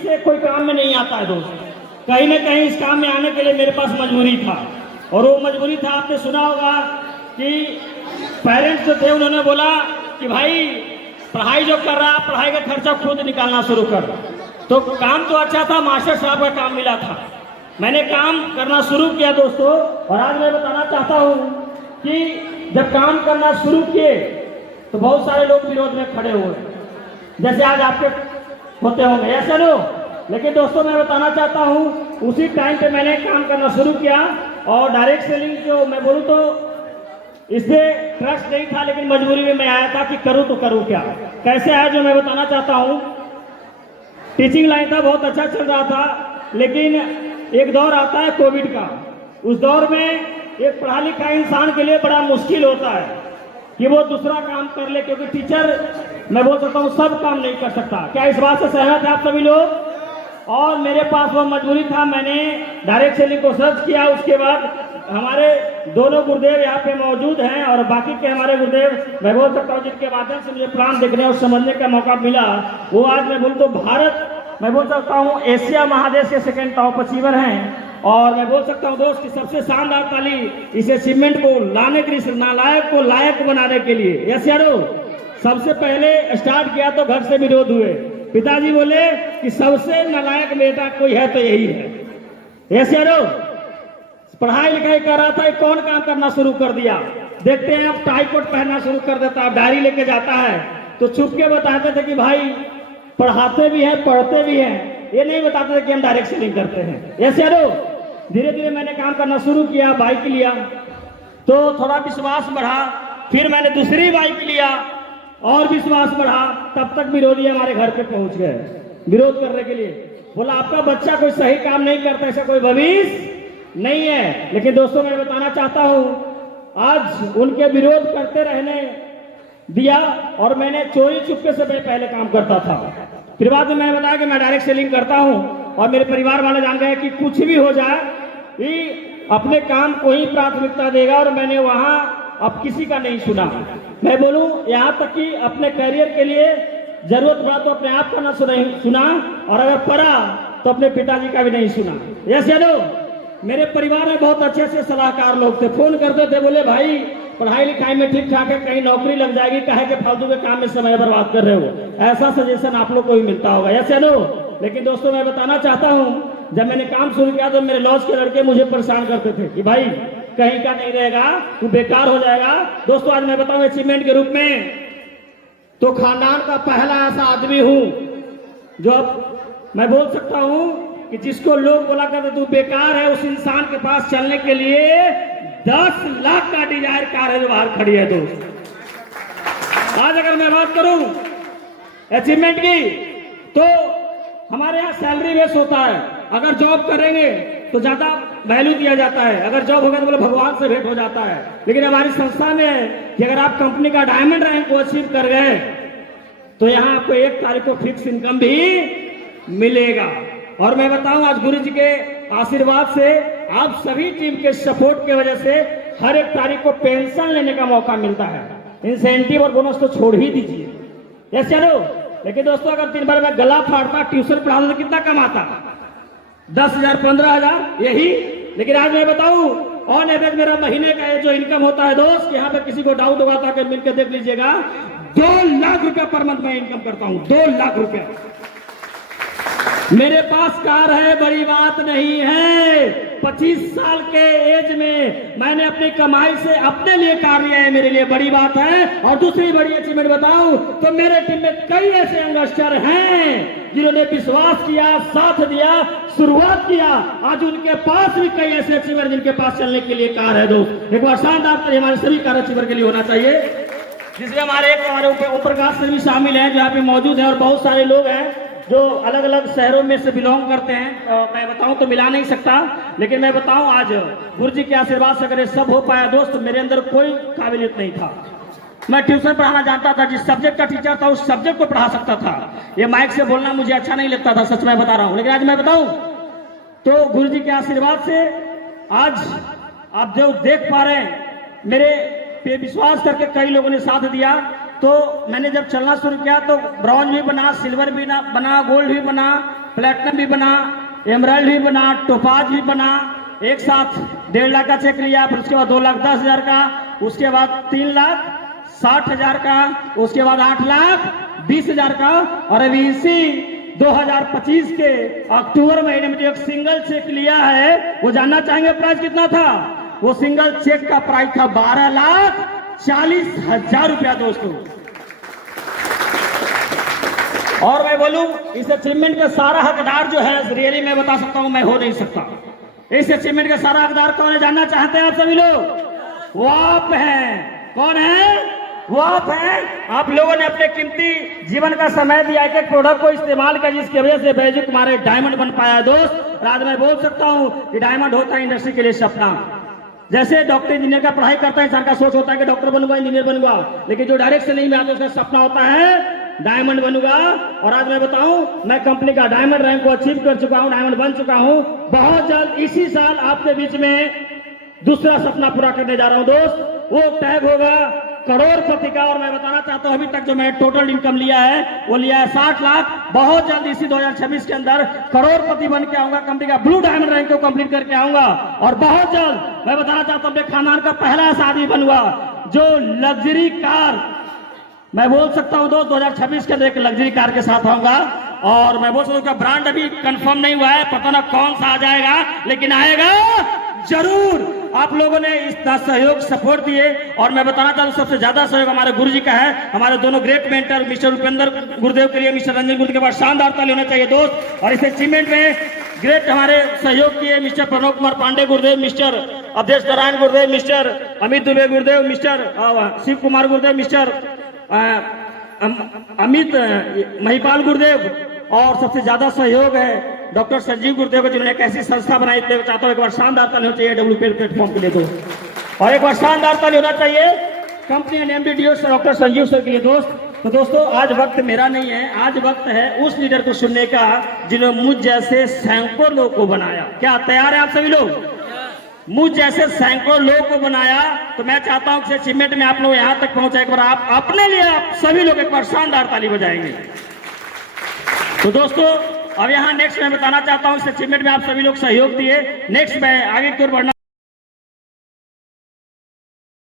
से कोई काम में नहीं आता है दोस्त। कहीं ना कहीं इस काम में आने के लिए मेरे पास मजबूरी था, और वो मजबूरी था, आपने सुना होगा कि पेरेंट्स जो थे उन्होंने बोला कि भाई पढ़ाई जो कर रहा, पढ़ाई का खर्चा खुद निकालना शुरू कर। तो काम तो अच्छा था, मास्टर साहब का काम मिला था, मैंने काम करना शुरू किया दोस्तों। और आज मैं बताना चाहता हूँ कि जब काम करना शुरू किए तो बहुत सारे लोग विरोध में खड़े हुए, जैसे आज आपके होते होंगे, ऐसा नो। लेकिन दोस्तों मैं बताना चाहता हूँ उसी टाइम पे मैंने काम करना शुरू किया, और डायरेक्ट सेलिंग जो मैं बोलूँ तो इससे ट्रस्ट नहीं था, लेकिन मजबूरी में मैं आया था कि करूँ तो करूँ क्या, कैसे आया जो मैं बताना चाहता हूँ। टीचिंग लाइन था, बहुत अच्छा चल रहा था, लेकिन एक दौर आता है कोविड का। उस दौर में एक पढ़ा लिखा इंसान के लिए बड़ा मुश्किल होता है कि वो दूसरा काम कर ले, क्योंकि टीचर मैं बोल सकता हूँ सब काम नहीं कर सकता। क्या इस बात से सहमत है आप सभी लोग? और मेरे पास वो मजबूरी था, मैंने डायरेक्ट सेलिंग को सर्च किया। उसके बाद हमारे दोनों गुरुदेव यहाँ पे मौजूद हैं, और बाकी के हमारे गुरुदेव मैं बोल सकता हूँ जिनके माध्यम से मुझे प्लान देखने और समझने का मौका मिला, वो आज मैं बोलूँ तो भारत मैं बोल सकता हूँ एशिया महादेश के सेकेंड टॉप अचीवर हैं। और मैं बोल सकता हूँ दोस्त कि सबसे शानदार ताली इस अचीवमेंट को लाने के लिए, नालायक को लायक बनाने के लिए। यस यारो, सबसे पहले स्टार्ट किया तो घर से विरोध हुए, पिताजी बोले कि सबसे नालायक बेटा कोई है तो यही है। यस यारो, पढ़ाई लिखाई कर रहा था, कौन काम करना शुरू कर दिया, देखते हैं अब टाई कोट पहनना शुरू कर देता है, डायरी लेके जाता है, तो छुप के बताते थे कि भाई पढ़ाते भी हैं पढ़ते भी हैं, ये नहीं बताते थे कि हम डायरेक्ट सेलिंग करते हैं। यस यारो, धीरे धीरे मैंने काम करना शुरू किया, बाइक लिया तो थोड़ा विश्वास बढ़ा, फिर मैंने दूसरी बाइक लिया और विश्वास बढ़ा, तब तक विरोधी हमारे घर पे पहुंच गए विरोध करने के लिए। बोला आपका बच्चा कोई सही काम नहीं करता, ऐसा कोई भविष्य नहीं है। लेकिन दोस्तों मैं बताना चाहता हूं आज उनके विरोध करते रहने दिया, और मैंने चोरी चुपके से पहले काम करता था। फिर बाद में मैंने बताया कि मैं डायरेक्ट सेलिंग करता हूं, और मेरे परिवार वाले जान गए कि कुछ भी हो जाए ये अपने काम को ही प्राथमिकता देगा, और मैंने वहां अब किसी का नहीं सुना। मैं बोलूं यहाँ तक कि अपने करियर के लिए जरूरत पड़ा तो अपने आप का ना सुना, और अगर पड़ा तो अपने पिताजी का भी नहीं सुना। यस यारो, मेरे परिवार में बहुत अच्छे से सलाहकार लोग थे, फोन करते थे, बोले भाई पढ़ाई लिखाई में ठीक ठाक है, कहीं नौकरी लग जाएगी, काहे के फालतू के काम में समय बर्बाद कर रहे हो, ऐसा सजेशन आप लोग को भी मिलता होगा। यस यारो, लेकिन दोस्तों मैं बताना चाहता हूँ जब मैंने काम शुरू किया तो मेरे लॉज के लड़के मुझे परेशान करते थे कि भाई कहीं का नहीं रहेगा, तू बेकार हो जाएगा। दोस्तों आज मैं बताऊं अचीवमेंट के रूप में तो खानदान का पहला ऐसा आदमी हूं जो अब मैं बोल सकता हूं कि जिसको लोग बोला करते तू बेकार है, उस इंसान के पास चलने के लिए 10 लाख का डिजायर कार है जो बाहर खड़ी है। दोस्त आज अगर मैं बात करूं अचीवमेंट की तो हमारे यहाँ सैलरी बेस होता है, अगर जॉब करेंगे तो ज्यादा वैल्यू दिया जाता है, अगर जॉब होगा तो बोले भगवान से भेंट हो जाता है। लेकिन हमारी संस्था में है कि अगर आप कंपनी का डायमंड रैंक को अचीव कर गए तो यहाँ आपको 1 तारीख को फिक्स इनकम भी मिलेगा। और मैं बताऊं आज गुरु जी के आशीर्वाद से, आप सभी टीम के सपोर्ट की वजह से हर 1 तारीख को पेंशन लेने का मौका मिलता है। इंसेंटिव और बोनस तो छोड़ ही दीजिए। यस चलो, लेकिन दोस्तों अगर दिन भर में गला फाड़ता ट्यूशन पढ़ाता तो कितना कमाता, 10,000 15,000 यही। लेकिन आज मैं बताऊं ऑन एवरेज मेरा महीने का जो इनकम होता है दोस्त, यहाँ पे किसी को डाउट होगा तो मिलकर देख लीजिएगा, 2 लाख रुपया पर मंथ मैं इनकम करता हूं, 2 लाख रुपया। मेरे पास कार है, बड़ी बात नहीं है, 25 साल के एज में मैंने अपनी कमाई से अपने लिए कार लिया है, मेरे लिए बड़ी बात है। और दूसरी बड़ी अचीवमेंट बताऊं तो मेरे टीम में कई ऐसे यंगस्टर हैं जिन्होंने विश्वास किया, साथ दिया, शुरुआत किया, आज उनके पास भी कई ऐसे अचीवर जिनके पास चलने के लिए कार है। दोस्त एक बार शानदार हमारे सभी कार अचीवर के लिए होना चाहिए, जिसमें हमारे ओमप्रकाश सर भी शामिल हैं जो यहाँ पे मौजूद है, और बहुत सारे लोग हैं जो अलग अलग शहरों में से बिलोंग करते हैं। मैं बताऊं तो मिला नहीं सकता, लेकिन मैं बताऊं आज गुरु जी के आशीर्वाद से अगर सब हो पाया दोस्त, मेरे अंदर कोई काबिलियत नहीं था। मैं ट्यूशन पढ़ाना जानता था, जिस सब्जेक्ट का टीचर था उस सब्जेक्ट को पढ़ा सकता था। ये माइक से बोलना मुझे अच्छा नहीं लगता था, सच में बता रहा हूं। लेकिन आज मैं बताऊं तो गुरु जी के आशीर्वाद से आज आप जो देख पा रहे हैं, मेरे पे विश्वास करके कई लोगों ने साथ दिया। तो मैंने जब चलना शुरू किया तो ब्रॉन्ज भी बना, सिल्वर भी बना, गोल्ड भी बना, प्लेटिनम भी बना, एमराल्ड भी बना, टोपाज भी बना। एक साथ 1.5 लाख का चेक लिया, फिर उसके बाद 2,10,000 का, उसके बाद 3,60,000 का, उसके बाद 8,20,000 का। और अभी इसी 2025 के अक्टूबर महीने में जो एक सिंगल चेक लिया है, वो जानना चाहेंगे प्राइस कितना था? वो सिंगल चेक का प्राइस था 12,40,000 रुपया दोस्तों। और मैं बोलूं, इस अचीवमेंट का सारा हकदार जो है, रियली मैं बता सकता हूं, मैं हो नहीं सकता। इस अचीवमेंट का सारा हकदार कौन है जानना चाहते हैं आप सभी लोग? वो आप हैं। कौन है? वो आप हैं। आप लोगों ने अपने कीमती जीवन का समय दिया, एक प्रोडक्ट को इस्तेमाल किया, जिसकी वजह से बैजू तुम्हारे डायमंड बन पाया दोस्त। आज मैं बोल सकता हूं कि डायमंड होता है इंडस्ट्री के लिए सपना। जैसे डॉक्टर इंजीनियर का पढ़ाई करता है, इंसान का सोच होता है कि डॉक्टर बनूंगा, इंजीनियर बनूंगा, लेकिन जो डायरेक्ट से नहीं में आता उसका सपना होता है डायमंड बनूंगा। और आज मैं बताऊं, मैं कंपनी का डायमंड रैंक को अचीव कर चुका हूं, डायमंड बन चुका हूं। बहुत जल्द इसी साल आपके बीच में दूसरा सपना पूरा करने जा रहा हूं दोस्त। वो टैग होगा करोड़पति का। और मैं बताना चाहता हूं, अभी तक जो मैं टोटल इनकम लिया है वो लिया है 60 लाख। बहुत जल्द इसी 2026 के अंदर करोड़पति बन के आऊंगा, कंपनी का ब्लू डायमंड रैंक को कंप्लीट करके आऊंगा। और बहुत जल्द मैं बताना चाहता हूं, अपने खानदान का पहला ऐसा आदमी बनूंगा जो लग्जरी कार, मैं बोल सकता हूं दोस्त 2026 के अंदर एक लग्जरी कार के साथ आऊंगा। और मैं बोल सकता हूं उसका ब्रांड अभी कंफर्म नहीं हुआ है, पता ना कौन सा आ जाएगा, लेकिन आएगा जरूर। आप लोगों ने इतना सहयोग सपोर्ट दिए। और मैं बताना चाहता हूं, सबसे ज्यादा सहयोग हमारे गुरुजी का है। हमारे दोनों ग्रेट मेंटर मिस्टर उपेंद्र गुरुदेव के लिए मिस्टर रंजन गुरुदेव के बाद शानदार ताली होना चाहिए दोस्त। और इस अचीवमेंट में ग्रेट हमारे सहयोग किए मिस्टर प्रणव कुमार पांडे गुरुदेव, मिस्टर अवधेश नारायण गुरुदेव, मिस्टर अमित दुबे गुरुदेव, मिस्टर शिव कुमार गुरुदेव, मिस्टर अमित महिपाल गुरुदेव। और सबसे ज्यादा सहयोग है डॉक्टर संजीव गुरुदेव को, जिन्होंने एक ऐसी संस्था बनाई। मैं चाहता हूं एक बार शानदार ताली होनी चाहिए डब्ल्यूपी प्लेटफॉर्म के लिए दोस्त। और एक बार शानदार ताली होना चाहिए company and MD doctor Sanjeev sir के लिए दोस्त। तो दोस्तों, आज वक्त मेरा नहीं है, आज वक्त है उस लीडर को सुनने का जिन्होंने मुझ जैसे सैकड़ों लोगों को बनाया। क्या तैयार है आप सभी लोग? मुझ जैसे सैकड़ों लोगों को बनाया। तो मैं चाहता हूं कि अचीवमेंट में आप लोग यहां तक पहुंचा, एक बार आप अपने लिए आप सभी लोग एक बार शानदार ताली बजाएंगे। तो दोस्तों, अब यहाँ नेक्स्ट मैं बताना चाहता हूं, इस अचीवमेंट में आप सभी लोग सहयोग दिए। नेक्स्ट मैं आगे की ओर बढ़ना